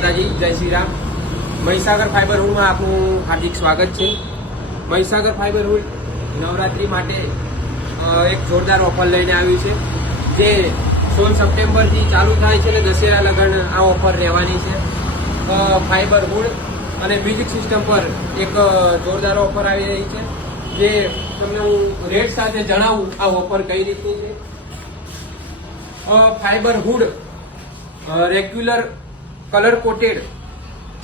માતાજી, જય શ્રી રામ। મહીસાગર ફાઈબર હુડમાં આપનું હાર્દિક સ્વાગત છે। મહીસાગર ફાઈબર હુડ નવરાત્રી માટે એક જોરદાર ઓફર લઈને આવ્યું છે, જે 16 સપ્ટેમ્બરથી ચાલુ થાય છે અને દશેરા લગન આ ઓફર રહેવાની છે। ફાઈબર હુડ અને મ્યુઝિક સિસ્ટમ પર એક જોરદાર ઓફર આવી રહી છે, જે તમને હું રેટ સાથે જણાવું આ ઓફર કઈ રીતની છે। Fibre hood regular colour coated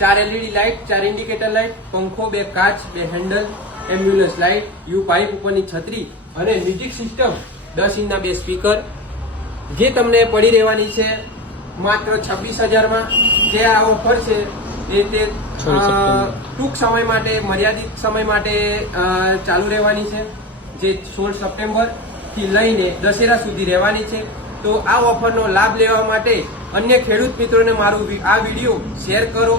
4 LED light, 4 indicator light, પંખો, 2 કાચ, 2 handle, ambulance light, you pipe ઉપરની છત્રી અને મ્યુઝિક સિસ્ટમ 10 ઇંચના 2 સ્પીકર, જે તમને પડી રહેવાની છે માત્ર 26,000 માં। જે આ ઓફર છે તે ટૂંક સમય માટે, મર્યાદિત સમય માટે ચાલુ રહેવાની છે, જે 16 સપ્ટેમ્બર થી લઈને દશેરા સુધી રહેવાની છે। તો આ ઓફરનો લાભ લેવા માટે અન્ય ખેડૂત મિત્રોને મારું આ વિડીયો શેર કરો,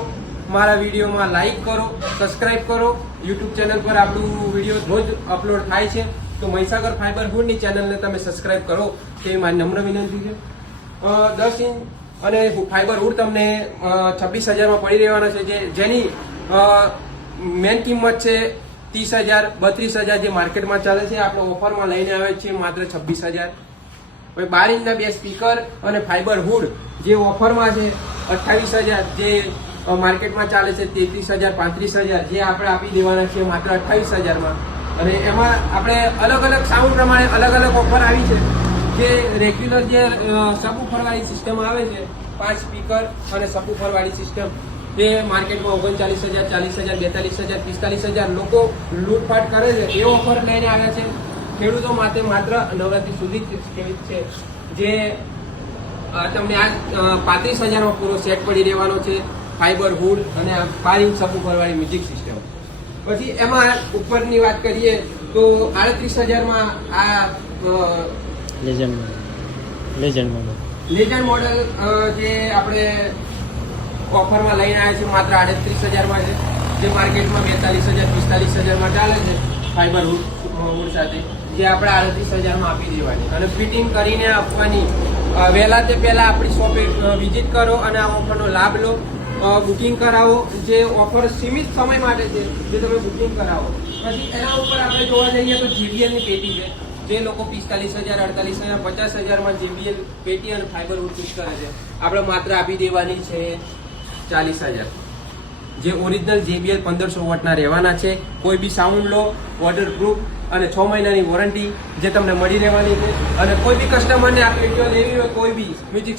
મારા વિડીયોમાં લાઈક કરો, સબસ્ક્રાઇબ કરો। યુટ્યુબ ચેનલ પર આપણું વિડીયો રોજ અપલોડ થાય છે, તો મહીસાગર ફાઈબર હુડની ચેનલને તમે સબસ્ક્રાઇબ કરો તેવી મારી નમ્ર વિનંતી છે। 10 ઇંચ અને ફાઈબર હુડ તમને 26,000 માં પડી રહેવાના છે, જેની મેન કિંમત છે 30,000, 32,000 જે માર્કેટમાં ચાલે છે। આપણે ઓફરમાં લઈને આવે છે માત્ર 26,000। 12 ઇંચના 2 સ્પીકર અને ફાઈબર હુડ જે ઓફરમાં છે 28,000, જે માર્કેટમાં ચાલે છે 33,000, 35,000, જે આપણે આપી દેવાના છે માત્ર 28,000 માં। અને એમાં આપણે અલગ અલગ સાઉન્ડ પ્રમાણે અલગ અલગ ઓફર આવી છે, જે રેગ્યુલર જે સબવૂફર વાળી સિસ્ટમ આવે છે, 5 સ્પીકર અને સબવૂફર વાળી સિસ્ટમ, તે માર્કેટમાં 39,000, 40,000, 42,000, 45,000 લોકો લૂંટફાટ કરે છે, એ ઓફર લઈને આવ્યા છે ખેડૂતો માટે માત્ર નવરાત્રી સુધી જ છે, જે તમને આ 35,000 માં પૂરો સેટ પડી રહેવાનો છે, ફાઈબર હુડ અને 5 ઇંચ સબવૂફર વાળી મ્યુઝિક સિસ્ટમ। પછી એમાં ઉપરની વાત કરીએ તો 38,000 માં આ લેજન્ડ મોડલ જે આપણે ઓફરમાં લઈને આવ્યા છે માત્ર 38,000 માં છે, જે માર્કેટમાં 42,000, 45,000 માં ચાલે છે ફાઈબર હુડ સાથે, જે આપણે 38,000 માં આપી દેવાની અને ફિટિંગ કરીને આપવાની। વહેલા તે પહેલા આપણી શોપે વિઝિટ કરો અને આ ઓફરનો લાભ લો, બુકિંગ કરાવો। જે ઓફર સીમિત સમય માટે છે, જે તમે બુકિંગ કરાવો। પછી એના ઉપર આપણે જોવા જઈએ તો JBL ની પેટી છે, જે લોકો 45,000, 48,000, 50,000 માં JBL પેટી અને ફાઈબર હુડ ફિટ કરે છે, આપણે માત્ર આપી દેવાની છે 40,000, જે ઓરિજિનલ JBL 1500 વોટના રહેવાના છે। કોઈ બી સાઉન્ડ લો, વોટરપ્રૂફ અને 6 મહિનાની વોરંટી જે તમને મળી રહેવાની છે। અને કોઈ બી કસ્ટમરને આ પેટીઓ લેવી હોય, કોઈ બી મ્યુઝિક